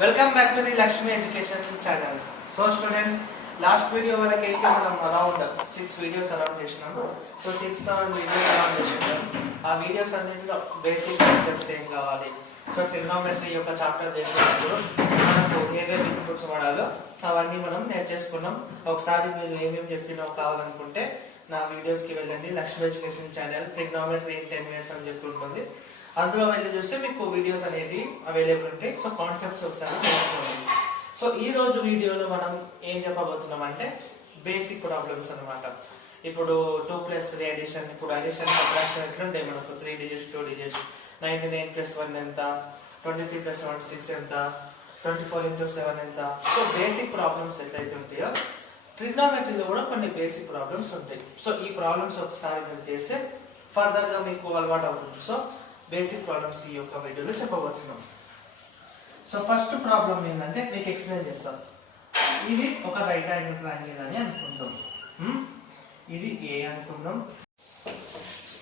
Welcome back to the Lakshmi Education channel. So students, last video వరకైతే మనం around 6 videos around చేసినాము. So 6 videos around చేసినాము. ఆ videos అన్నింటిలో బేసిక్ కాన్సెప్ట్స్ ఏం కావాలి, సో ట్రిగ్నోమెట్రీ యొక్క చాప్టర్ చేసినప్పుడు మనకు ఏవేవి ఇన్పుట్స్ వాడాలో అవన్నీ మనం నేర్చేసుకున్నాం. ఒకసారి మీరు ఏమేమి చెప్పినా కావాలనుకుంటే నా వీడియోస్కి వెళ్ళండి. Lakshmi education channel trigonometry in 10 minutes అని చెప్పి ఉంటుంది. అందులో వెళ్ళి చూస్తే మీకు వీడియోస్ అనేది అవైలబుల్ ఉంటాయి. సో కాన్సెప్ట్స్ ఒకసారి నేర్చుకోండి. సో ఈ రోజు వీడియోలో మనం ఏం చెప్పబోతున్నాం అంటే బేసిక్ ప్రాబ్లమ్స్ అనమాట. ఇప్పుడు 2+3 అడిషన్, ఇప్పుడు అడిషన్ సబ్ట్రాక్షన్ ఎట్లా ఉంటాయి మనకు 3 digits 2 digits, 99 + 1 ఎంత, 23 + 1 6 ఎంత, 24 × 7 ఎంత. సో బేసిక్ ప్రాబ్లమ్స్ ఎట్లయితే ఉంటాయో ట్రిగ్నోమెట్రీలో కూడా కొన్ని బేసిక్ ప్రాబ్లమ్స్ ఉంటాయి. సో ఈ ప్రాబ్లమ్స్ ఒకసారి మీరు చేస్తే ఫర్దర్ గా మీకు అలవాటు అవుతుంది. సో బేసిక్ ప్రాబ్లమ్స్ ఈ యొక్క వీడియోలో చెప్పబోతున్నాం. సో ఫస్ట్ ప్రాబ్లం ఏంటంటే మీకు ఎక్స్ప్లెయిన్ చేస్తాం. ఇది ఒక రైట్ యాంగిల్ ట్రయాంగిల్ అని అనుకుంటాం. ఇది ఏ అనుకుందాం.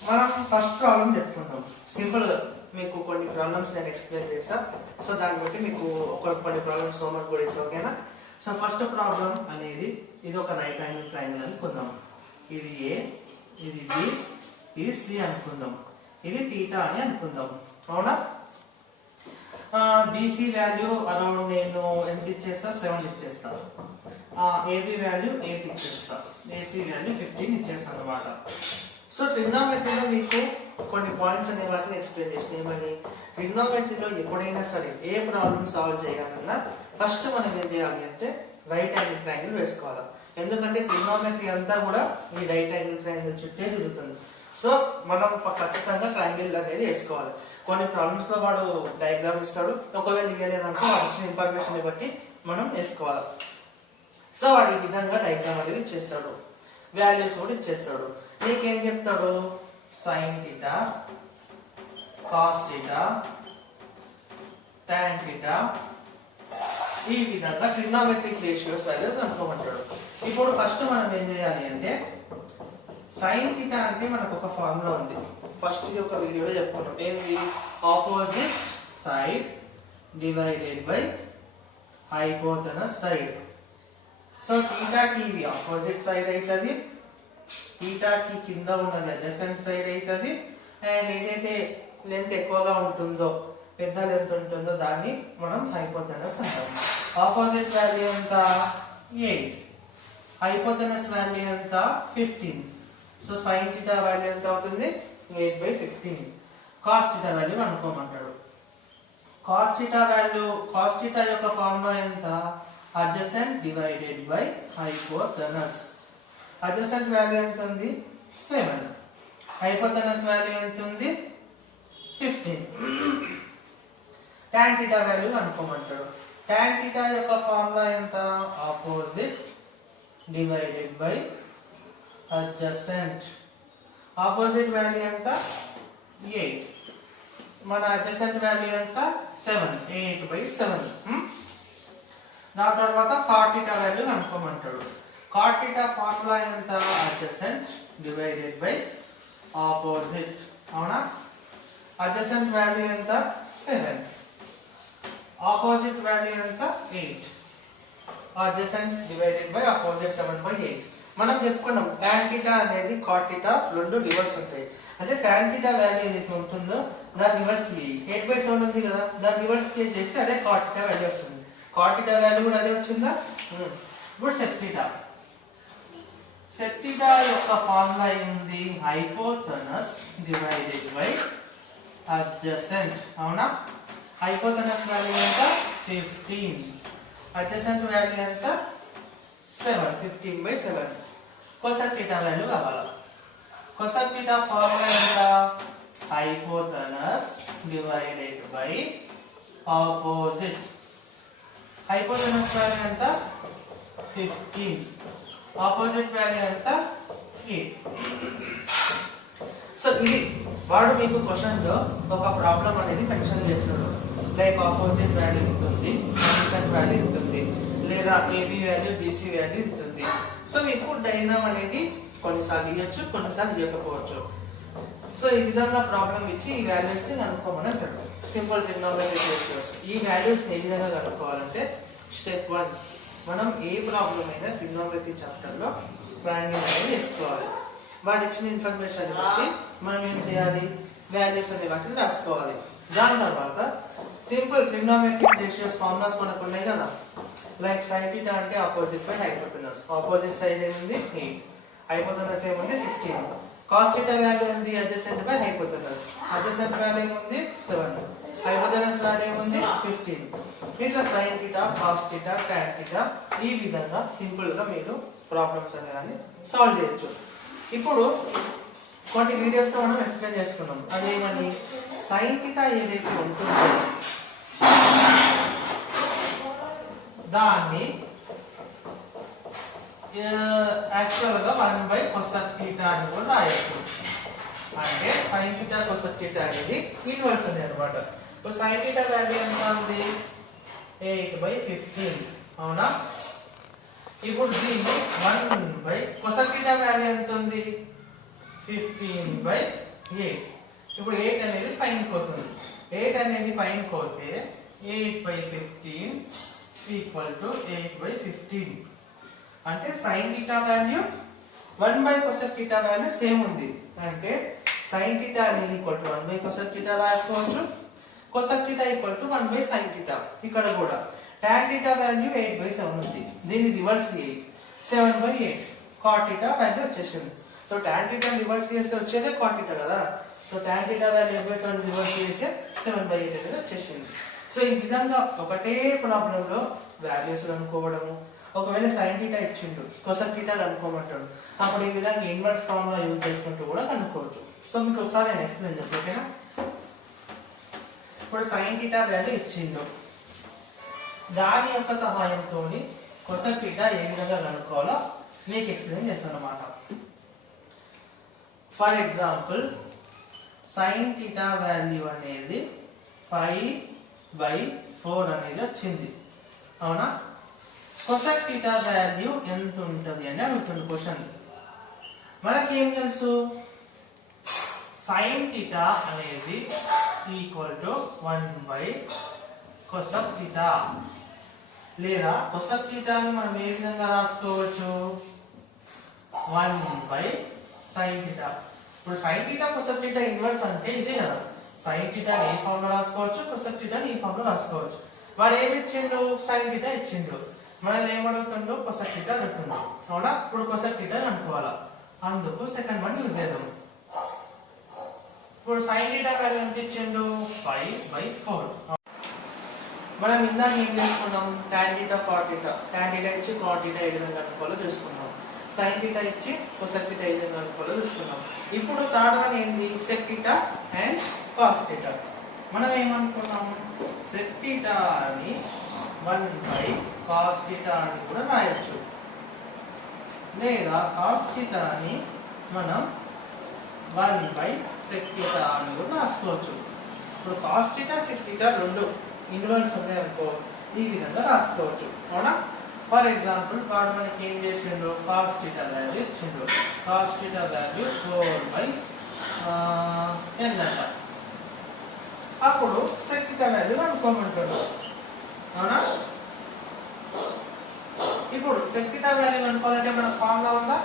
మనం ఫస్ట్ ప్రాబ్లం చెప్పుకుందాం. సింపుల్ గా మీకు కొన్ని ప్రాబ్లమ్స్ నేను ఎక్స్ప్లెయిన్ చేస్తా. సో దాన్ని బట్టి మీకు కొన్ని ప్రాబ్లమ్స్ హోంవర్క్ కూడా ఇస్తాం, ఓకేనా. సో ఫస్ట్ ప్రాబ్లం అనేది ఇది ఒక రైట్ యాంగిల్ ట్రయాంగిల్ అనుకుందాం. ఇది ఏ, ఇది బి, ఇది సి అనుకుందాం. ఇది థీటా అని అనుకుందాం, అవునా. బీసీ వాల్యూ అరౌండ్ నేను ఎంత ఇచ్చేస్తా, 7 ఇచ్చేస్తా. ఏబి వాల్యూ 8 ఇచ్చేస్తా. ఏసీ వాల్యూ 15 ఇచ్చేస్తా అనమాట. సో ట్రిగ్నోమెట్రీలో మీకు కొన్ని పాయింట్స్ అనే వాటిని ఎక్స్ప్లెయిన్ చేసిన ఏమని, ట్రిగ్నోమెట్రీలో ఎప్పుడైనా సరే ఏ ప్రాబ్లమ్ సాల్వ్ చేయాలన్నా ఫస్ట్ మనం ఏం చేయాలి అంటే రైట్ యాంగిల్ ట్రయాంగిల్ వేసుకోవాలి. ఎందుకంటే ట్రిగ్నోమెట్రీ అంతా కూడా ఈ రైట్ యాంగిల్ ట్రయాంగిల్ చుట్టే తిరుగుతుంది. సో మనం ఖచ్చితంగా ట్రయాంగిల్ అనేది వేసుకోవాలి. కొన్ని ప్రాబ్లమ్స్ లో వాడు డయాగ్రామ్ ఇస్తాడు, ఒకవేళ ఇవ్వలేదనుకో వాడు ఇచ్చిన ఇన్ఫర్మేషన్ బట్టి మనం వేసుకోవాలి. సో వాడు ఈ విధంగా డయాగ్రామ్ అనేది ఇచ్చేస్తాడు, వాల్యూస్ కూడా ఇచ్చేస్తాడు. నీకేం చెప్తాడు, sine theta, cos theta, tan theta, ఈ విధంగా ట్రిగ్నోమెట్రిక్ రేషియోస్ వాల్యూస్ అనుకోమంటాడు. ఇప్పుడు ఫస్ట్ మనం ఏం చేయాలి అంటే సైన్ థీటా అంటే మనకు ఒక ఫార్ములా ఉంది. ఫస్ట్ ఒక వీడియోలో చెప్పుకున్నాం. ఏంది, opposite side divided by hypotenuse side. So థీటాకి ఇది ఆపోజిట్ సైడ్ అవుతుంది, థీటాకి కింద ఉన్నది అడ్జసెంట్ సైడ్ అవుతుంది. అండ్ ఏదైతే లెంత్ ఎక్కువగా ఉంటుందో, పెద్ద లెంత్ ఉంటుందో దాన్ని మనం హైపోటెనస్ అంటాం. ఆపోజిట్ వాల్యూ ఎంత, 8. హైపోటెనస్ వాల్యూ ఎంత, 15. సో సైన్ థీటా వాల్యూ ఎంత అవుతుంది, 8/15. కాస్ థీటా వాల్యూ అనుకోమంటాడు. Cos theta value, cos theta యొక్క ఫార్ములా ఎంత, adjacent divided by hypotenuse. Adjacent value ఎంత ఉంది, 7. హైపోటెనస్ వాల్యూ ఎంత ఉంది, 15. టాన్ థీటా వాల్యూ అనుకోమంటాడు. టాన్ థీటా యొక్క ఫార్ములా ఎంత, opposite divided by adjacent. Opposite value ఎంత, 8. మన adjacent వాల్యూ ఎంత, 7. 8/7. దాని తర్వాత cot theta వాల్యూ కనుక్కోమంటాడు. cot theta ఫార్ములా ఎంత, adjacent డివైడెడ్ బై ఆపోజిట్, అవునా. adjacent వాల్యూ ఎంత, 7. ఆపోజిట్ వాల్యూ ఎంత, 8. adjacent divided by opposite 7/8. మనం చెప్పుకున్నాం tan θ అనేది cot θ రెండు రివర్స్ ఉంటాయి. అంటే tan θ వాల్యూ ఏదైతే ఉంటుందో దాని రివర్స్ 8/7 ఉంది కదా, దాని రివర్స్ చేస్తే అదే cot θ వాల్యూ వస్తుంది. cot θ వాల్యూ కూడా అదే వచ్చిందా. ఇప్పుడు sec θ, sec θ యొక్క ఫార్ములా ఏంది, హైపోటెనస్ డివైడెడ్ బై అడ్జసెంట్, అవునా. హైపోటెనస్ వాల్యూ ఎంత, 15. అడ్జసెంట్ వాల్యూ ఎంత, 7. 15/7. cosec θ వాల్యూ కావాలా. cosec θ ఫార్ములా ఎంత, hypotenuse divided by opposite. Hypotenuse value ఎంత, 15. ఆపోజిట్ వాల్యూ ఎంత, 8. సో ఇది వాడు మీకు క్వశ్చన్ లో ఒక ప్రాబ్లం అనేది మెన్షన్ చేస్తాడు. లైక్ ఆపోజిట్ వాల్యూ ఉంటుంది, అడ్జసెంట్ వాల్యూ ఉంటుంది, లేదా ఏబి వాల్యూ బీసీ వాల్యూ ఉంటుంది. సో మీకు డైగ్రామ్ అనేది కొన్నిసార్లు ఇవ్వచ్చు, కొన్నిసార్లు ఇవ్వకపోవచ్చు. సో ఈ విధంగా ప్రాబ్లం ఇచ్చి ఈ వాల్యూస్ ని కనుక్కోమని అంటాడు. Simple trigonometric ratios. ఈ వాల్యూస్ ఏ విధంగా కనుక్కోవాలంటే స్టెప్ 1 మనం ఏ ప్రాబ్లం అయినా ట్రిగ్నోమెట్రీ చాప్టర్ లో ట్రయాంగిల్ అనేది వేసుకోవాలి. వాడు ఇచ్చిన ఇన్ఫర్మేషన్ బట్టి మనం ఏం చేయాలి, వాల్యూస్ అనే వాటిని రాసుకోవాలి. దాని తర్వాత సింపుల్ ట్రిగ్నోమెట్రిక్ రేషియోస్ ఫార్ములాస్ మనకు ఉన్నాయి కదా, లైక్ sin θ అంటే opposite by hypotenuse. Opposite side ఏముంది 8, హైపోటెనస్ ఏముంది 15. cos θ వాల్యూ ఉంది adjacent by hypotenuse. Adjacent value ఏముంది 7, హైపోటెనస్ వాల్యూ ఏముంది 15. ఇట్లా sin θ, cos θ, tan θ ఈ విధంగా సింపుల్ గా మీరు ప్రాబ్లమ్స్ అనేవి సాల్వ్ చేయొచ్చు. ఇప్పుడు కొన్ని వీడియోస్ తో మనం ఎక్స్ప్లెయిన్ చేసుకున్నాం. అదేమని sin θ ఏదైతే ఉంటుందో దాన్ని యాక్చువల్ గా 1/cos θ అని కూడా రాయొచ్చు. అంటే sin θ cos θ అనేది ఇన్వర్స్ అనేది అన్నమాట. ఇప్పుడు sin θ వాల్యూ ఎంత ఉంది 8/15 అవునా. ఇప్పుడు దీన్ని 1/cos θ వాల్యూ ఎంత ఉంది 15/8. ఇప్పుడు 8 అనేది పైన పోతుంది. 8 అనేది పైన పోతే 8/15 = 8/15. అంటే sin θ value 1/cos θ value same ఉంది. అంటే sin θ అనేది 1/cos θ రాసుకోవచ్చు, cos θ 1/sin θ. ఇక్కడ కూడా tan θ వాల్యూ 8/7 ఉంది. దీన్ని రివర్స్ చేయి 7/8. cot θ వాల్యూ వచ్చేసింది. సో tan θ రివర్స్ చేస్తే వచ్చేదే cot θ కదా. సో tan θ వాల్యూ 8/7 రివర్స్ చేస్తే 7/8 అనేది వచ్చేసింది. సో ఈ విధంగా ఒకటే ప్రాబ్లం లో వాల్యూస్ కనుక్కోవడము, ఒకవేళ sin θ ఇచ్చిండు cos θ కనుక్కోమంటాడు, అప్పుడు ఈ విధంగా ఇన్వర్స్ ఫార్ములా యూజ్ చేసుకుంటూ కూడా కనుక్కోవచ్చు. సో మీకు ఒకసారి నేను ఎక్స్ప్లెయిన్ చేస్తాను, ఓకేనా. ఇప్పుడు sin θ వాల్యూ ఇచ్చిండు, దాని యొక్క సహాయంతో cos θ ఏ విధంగా కనుక్కోవాలో మీకు ఎక్స్ప్లెయిన్ చేస్తాను అన్నమాట. ఫర్ ఎగ్జాంపుల్ sin θ వాల్యూ అనేది 5/4 అనేది వచ్చింది అవునా. cos θ వాల్యూ ఎంత ఉంటుంది అని అడుగుతుంది క్వశ్చన్. మనకి ఏం తెలుసు, sin θ అనేది = 1/cos θ, లేదా cos θ ని మనం ఏ విధంగా రాసుకోవచ్చు 1/sin θ. ఇప్పుడు sin θ cos θ ఇన్వర్స్ అంటే ఇదే కదా. sin θ ని ఈ ఫార్మ్ లో రాసుకోవచ్చు, cos θ ని ఈ ఫార్మ్ లో రాసుకోవచ్చు. వాడు ఏమి ఇచ్చిండు, sin θ ఇచ్చిండు, మనల్ని ఏమడుగుతుండో cos θ అడుగుతుండు అవునా. ఇప్పుడు cos θ అనుకోవాలా, అందుకు సెకండ్ వన్ యూజ్ చేద్దాం. ఇప్పుడు sin θ వాల్యూ ఎంత ఇచ్చిండు 5/4. మనం ఇందాక ఏం చేసుకున్నాం, tan θ cot θ, tan θ ఇచ్చి cot θ ఏ విధంగా అనుకోవాలో చూసుకున్నాం, sin θ ఇచ్చి cos θ ఏ విధంగా అనుకోవాలో చూసుకున్నాం. ఇప్పుడు థర్డ్ వన్ ఏంది, sec θ అండ్ cos θ. మనం ఏమనుకున్నాం, sec θ అని 1/cos θ అని కూడా రాయొచ్చు, లేదా cos θ అని మనం 1/sec θ అని కూడా రాసుకోవచ్చు. ఇప్పుడు cos θ sec θ రెండు ఇన్వర్స్ ఉన్నాయి అనుకో, ఈ విధంగా రాసుకోవచ్చు అవునా. ఫర్ ఎగ్జాంపుల్ వాడు మనకి ఏం చేసిండు, cos θ వాల్యూ ఇచ్చిండు, cos θ వాల్యూ 4/10 అంట. అప్పుడు sec θ వాల్యూ అనుకోమంటాడు అవునా. ఇప్పుడు sec θ వాల్యూ అనుకోవాలంటే మన ఫార్ములా ఉందా,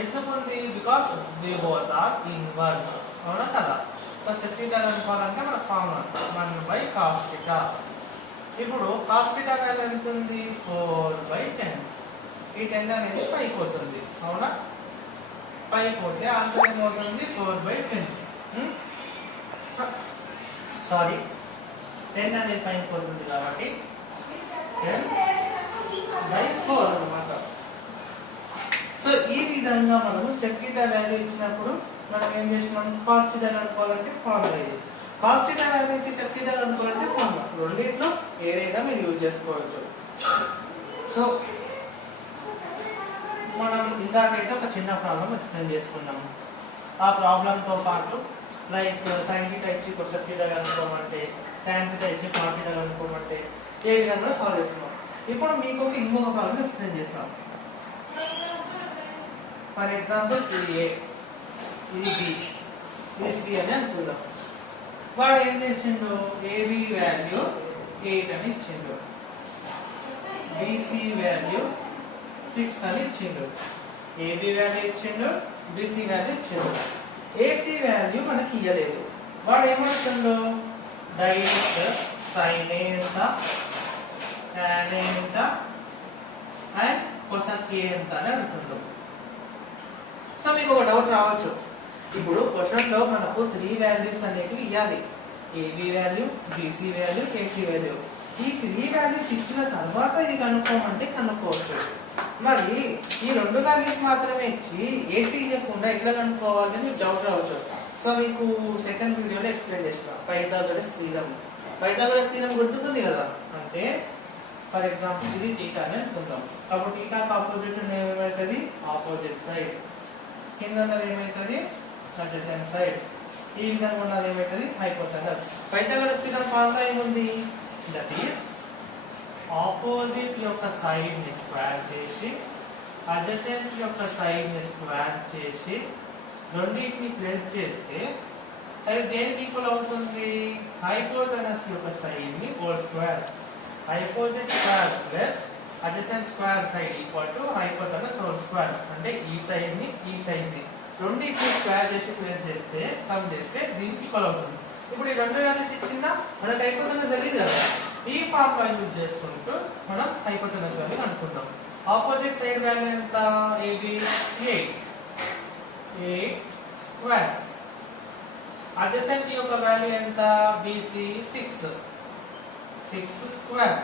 ఎందుకు ఉంది, because they both are inverse అవునా కదా. సో sec θ అనుకోవాలంటే మన ఫార్ములా 1/cos θ. ఇప్పుడు cos θ వాల్యూ ఎంత ఉంది 4/10. ఈ 10 అనేది పైకి పోతుంది అవునా, పైకి పోతే ఆన్సర్ ఏమవుతుంది 4/10. సారీ 10 అనేది పైకి పోతుంది కాబట్టి 10/4 అన్నమాట. సో ఈ విధంగా మనము sec θ వాల్యూ ఇచ్చినప్పుడు మనం ఏం చేస్తున్నాం, cos θ అనుకోవాలంటే ఫార్ములా ఇది, cos θ వాల్యూ ఇచ్చి sec θ అనుకోవాలంటే ఫార్ములా. రెండింటిలో ఏదైనా మీరు యూజ్ చేసుకోవచ్చు. సో మనం ఇందాకైతే ఒక చిన్న ప్రాబ్లం ఎక్స్ప్లెయిన్ చేసుకున్నాము. ఆ ప్రాబ్లంతో పాటు లైక్ sin θ ఇచ్చి cos θ అనుకోమంటే, tan θ ఇచ్చి cot θ అనుకోమంటే ఏ విధంగా సాల్వ్ చేస్తున్నాం. ఇప్పుడు మీకు ఇంకొక ప్రాబ్లం ఎక్స్ప్లెయిన్ చేస్తాం. ఫర్ ఎగ్జాంపుల్ ఇది A, ఇది B. బీసీ అని అనుకుందాం. వాడు ఏం చేసిండు, ఏబి వాల్యూ 8 అని ఇచ్చిండు, బీసీ వాల్యూ 6 అని ఇచ్చిండు. ఏబి వాల్యూ ఇచ్చిండు, బీసీ వాల్యూ ఇచ్చిండు. ఏసీ వాల్యూ మనకి ఇవ్వలేదు. వాడు ఏమంటుండో డైరెక్ట్ సైన్ ఎంత, tan ఎంత అండ్ cosec ఎంత అని అంటుండు. సో మీకు ఒక డౌట్ రావచ్చు, ఇప్పుడు క్వశ్చన్ లో మనకు 3 వాల్యూస్ అనేవి ఇవ్వాలి, AB value, BC value, AC value. ఈ 3 వాల్యూస్ ఇచ్చిన తర్వాత ఇది కనుక్కోమంటే కనుక్కోవచ్చు. మరి ఈ 2 వాల్యూస్ మాత్రమే ఇచ్చి ఏసీ ఇవ్వకుండా ఎట్లా కనుక్కోవాలి అని డౌట్ రావచ్చు. సో మీకు సెకండ్ వీడియోలో ఎక్స్ప్లెయిన్ చేసిన పైథాగరస్ థీరం. పైథాగరస్ థీరం గుర్తుకుంది కదా, అంటే ఫర్ ఎగ్జాంపుల్ ఇది టీకా అని అనుకుందాం. కాబట్టి టీకాకి ఆపోజిట్ ఏమవుతుంది, ఆపోజిట్ సైడ్. కింద ఉన్నది ఏమవుతుంది, అడ్జసెంట్ సైడ్. ఈ విధంగా ఉన్నది ఏమవుతుంది, హైపోటెనస్. పైథాగరస్ థీరం ఫార్ములా ఏముంది, దట్ ఈస్ ఆపోజిట్ యొక్క సైడ్ ని స్క్వేర్ చేసి అడ్జసెంట్ యొక్క సైడ్ ని స్క్వేర్ చేసి రెండింటిని ప్లస్ చేస్తే అది దేనికి ఈక్వల్ అవుతుంది, హైపోటెనస్ యొక్క సైడ్ ని whole square. Opposite square plus adjacent square side equal to hypotenuse whole square. అంటే ఈ సైడ్ ని ఈ సైడ్ ని రెండింటిని స్క్వేర్ చేసి ప్లస్ చేస్తే సమ్ చేస్తే దీనికి ఈక్వల్ అవుతుంది. ఇప్పుడు ఈ 2 వాల్యూస్ ఇచ్చిందా మనకు హైపోటెనస్ తెలియదు కదా, ఈ ఫార్ములా యూజ్ చేసుకుంటూ మనం హైపోటెనస్ వాల్యూ అనుకుందాం. ఆపోజిట్ సైడ్ వాల్యూ ఎంత, ఏబి 8 స్క్వేర్. అడ్జసెంట్ యొక్క వాల్యూ ఎంత, బీసీ 6 స్క్వేర్.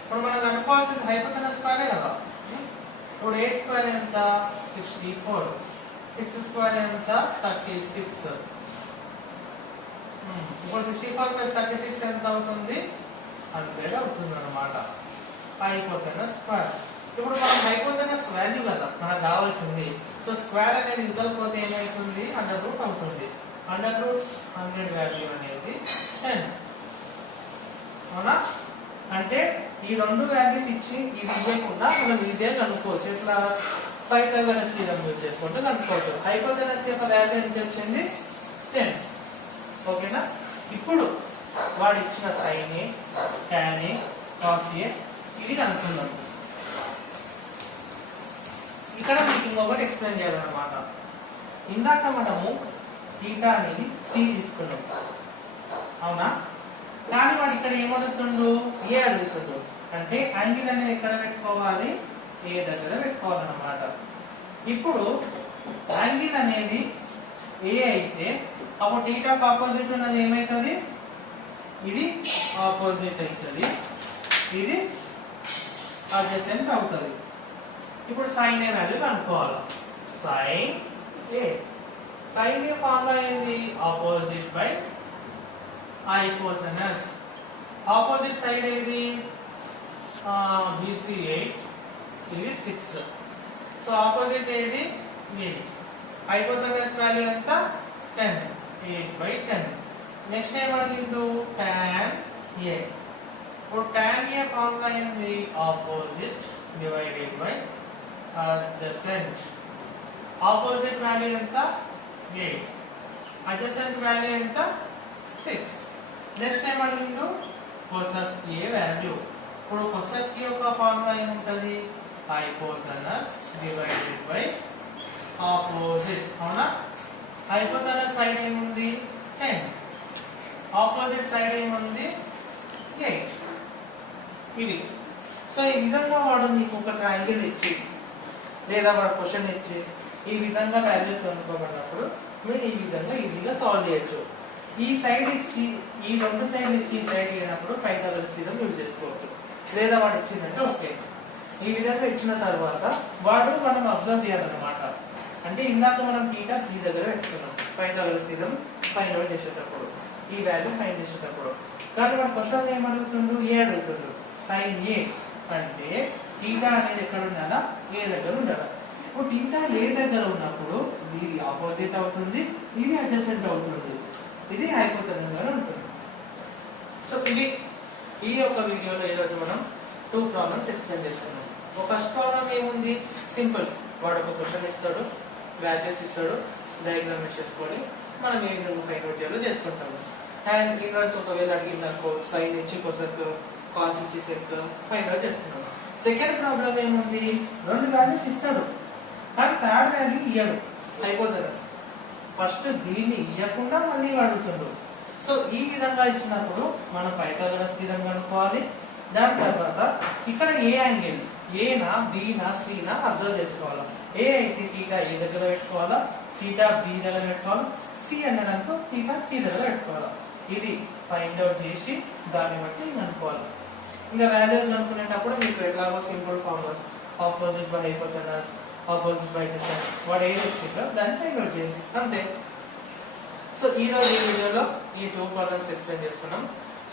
ఇప్పుడు మనం అనుకోవాల్సింది హైపోటెనస్ స్క్వేర్ కదా. ఇప్పుడు 8 స్క్వేర్ ఎంత, 64. 6 స్క్వేర్ ఎంత, 36. ఇప్పుడు 64 ప్లస్ 36 ఎంత అవుతుంది, 100 అవుతుంది అన్నమాట, హైపోటెనస్ స్క్వేర్. ఇప్పుడు మనం హైపోటెనస్ వాల్యూ కదా మనకు కావాల్సింది. సో స్క్వేర్ అనేది ఇవ్వకపోతే ఏమవుతుంది, అండర్ రూట్ అవుతుంది. అండర్ రూట్ 100 వాల్యూ అనేది 10. అవునా, అంటే ఈ 2 వాల్యూస్ ఇచ్చి ఇది ఇవ్వకుండా మనం ఈజీగా కనుక్కోవచ్చు. ఇట్లా పైథాగరస్ థీరం యూజ్ చేసుకుంటూ కనుక్కోవచ్చు. హైపోటెనస్ యొక్క వాల్యూ ఎంత వచ్చింది, 10. ఓకేనా. ఇప్పుడు వాడు ఇచ్చిన సైన్ ఏ, tan ఏ, cos ఏ ఇది కనుక్కుందాం. ఇక్కడ మీకు ఇంకొకటి ఎక్స్ప్లెయిన్ చేయాలన్నమాట. ఇందాక మనము థీటా అనేది సి తీసుకున్నాం, అవునా. కానీ వాడు ఇక్కడ ఏమడుగుతుండు, ఏ అడుగుతుండు. అంటే యాంగిల్ అనేది ఎక్కడ పెట్టుకోవాలి, ఏ దగ్గర పెట్టుకోవాలన్నమాట. ఇప్పుడు యాంగిల్ అనేది ఏ అయితే అప్పుడు థీటాకు ఆపోజిట్ ఉన్నది ఏమవుతుంది, ఇది ఆపోజిట్ అవుతుంది, ఇది అడ్జసెంట్ అవుతుంది. ఇప్పుడు సైన్ ఏ వాల్యూ కనుక్కోవాలి. సైన్ ఏ ఫార్ములా ఏంది, opposite by hypotenuse. Opposite side ఏది, బీసీ 8, ఇది 6. సో ఆపోజిట్ ఏది, 8. హైపోటెనస్ వాల్యూ ఎంత, 10. 8/10. నెక్స్ట్ ఏమడిగిండు, tan ఏ. ఇప్పుడు tan ఏ ఫార్ములా ఏంది, opposite divided by adjacent. Opposite value ఎంత, 8. అడ్జసెంట్ వాల్యూ ఎంత, 6. నెక్స్ట్ ఏమడిగిండు, cosec ఏ వాల్యూ. ఇప్పుడు cosec యొక్క ఫార్ములా ఏముంటది, హైపోటెనస్ డివైడెడ్ బై ఆపోజిట్. అవునా, హైపోటెనస్ సైడ్ ఏముంది, 10. ఆపోజిట్ సైడ్ ఏముంది, 8. ఇది. సో ఈ విధంగా వాడు నీకు ఒక ట్రయాంగిల్ ఇచ్చి లేదా వాడు క్వశ్చన్ ఇచ్చి ఈ విధంగా వాల్యూస్ కనుక్కోబడినప్పుడు మీరు ఈ విధంగా ఈజీగా సాల్వ్ చేయొచ్చు. ఈ సైడ్ ఇచ్చి ఈ 2 సైడ్లు ఇచ్చి ఈ సైడ్ ఇచ్చినప్పుడు పైథాగరస్ థీరం యూజ్ చేసుకోవచ్చు. లేదా వాడు ఇచ్చిందంటే ఓకే. ఈ విధంగా ఇచ్చిన తర్వాత వాడు మనం అబ్జర్వ్ చేయాలన్నమాట. అంటే ఇందాక మనం థీటా సి దగ్గర పెట్టుకున్నాం పైథాగరస్ థీరం ఫైండ్ అవుట్ చేసేటప్పుడు, ఈ వాల్యూ ఫైండ్ చేసేటప్పుడు. కానీ వాడు క్వశ్చన్ ఏమడుగుతుండు, ఏ అడుగుతుండు. సైన్ ఏ అంటే థీటా అనేది ఎక్కడ ఉండాలా, ఏ దగ్గర ఉండాలా. ఇప్పుడు థీటా ఏ దగ్గర ఉన్నప్పుడు ఇది ఆపోజిట్ అవుతుంది, ఇది అడ్జసెంట్ అవుతుంది, ఇది హైపోటెనస్ గా ఉంటుంది. సో ఇది ఈ యొక్క వీడియోలో ఈరోజు మనం 2 ప్రాబ్లమ్స్ ఎక్స్ప్లెయిన్ చేస్తున్నాం. ఫస్ట్ ప్రాబ్లం ఏముంది, సింపుల్. వాడు ఒక క్వశ్చన్ ఇస్తాడు, వాల్యూస్ ఇస్తాడు, డయాగ్రామ్ చేసుకొని మనం ఏ విధంగా ఫైండ్ అవుట్ చేయాలో చేసుకుంటాము. అండ్ ఇన్వర్స్ ఒకవేళ అడిగిందనుకో సైన్ ఇచ్చి కొసెక్ కాస్ ఇచ్చి సెక్ ఫైండ్ అవుట్ చేసుకుంటాం. సెకండ్ ప్రాబ్లం ఏముంది, 2 వాల్యూస్ ఇస్తాడు కానీ థర్డ్ వాల్యూ ఇయ్యడు, హైపోథెనస్. ఫస్ట్ దీన్ని ఇవ్వకుండా మళ్ళీ అడుగుతుండ్రు. సో ఈ విధంగా ఇచ్చినప్పుడు మనం పైథాగరస్ థీరం కనుక్కోవాలి. దాని తర్వాత ఇక్కడ ఏ యాంగిల్, ఏనా బీనా సీనా అబ్జర్వ్ చేసుకోవాలి. ఏ అయితే థీటా ఏ దగ్గర పెట్టుకోవాలా, థీటా బి దగ్గర పెట్టుకోవాలి, సి అన్నదానికి థీటా సి దగ్గర పెట్టుకోవాలి. ఇది ఫైండ్ అవుట్ చేసి దాన్ని బట్టి కనుక్కోవాలి. ఇంకా వాల్యూస్ కనుక్కునేటప్పుడు మీకు ఎట్లాగో simple formulas, opposite by hypotenuse, opposite by distance, వాడు ఏది వచ్చిందో దాన్ని ఫైండ్ అవుట్ చేయండి అంతే. సో ఈ రోజు ఈ వీడియోలో ఈ 2 ప్రాబ్లమ్స్ ఎక్స్ప్లెయిన్ చేసుకున్నాం.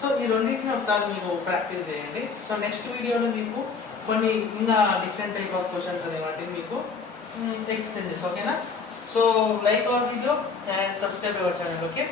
సో ఈ రెండింటిని ఒకసారి మీరు ప్రాక్టీస్ చేయండి. సో నెక్స్ట్ వీడియోలో మీకు కొన్ని ఇంకా డిఫరెంట్ టైప్ ఆఫ్ క్వశ్చన్స్ అనేవాటిని మీకు ఎక్స్ప్లెయిన్ చేస్తాం. ఓకేనా? So like our video and subscribe our channel. Okay.